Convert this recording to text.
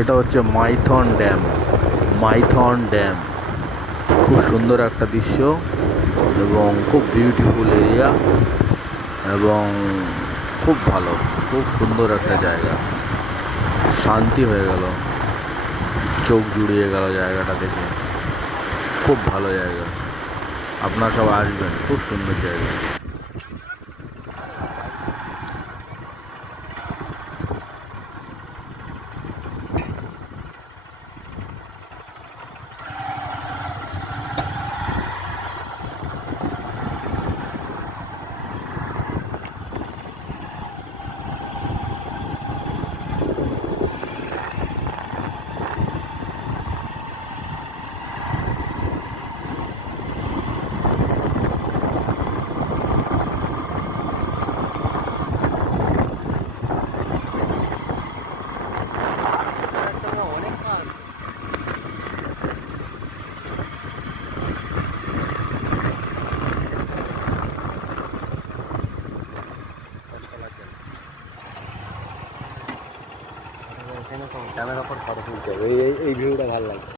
এটা হচ্ছে Maithon dam. Maithon dam খুব সুন্দর একটা দৃশ্য এবং খুব বিউটিফুল এরিয়া এবং খুব ভালো, খুব সুন্দর একটা জায়গা। শান্তি হয়ে গেল, চোখ জুড়িয়ে গেল জায়গাটা দেখে। খুব ভালো জায়গা, আপনারা সব আসবেন, খুব সুন্দর জায়গা। ক্যামেরা ফটো তুলতে হবে, এই ভিউটা ভালো লাগে।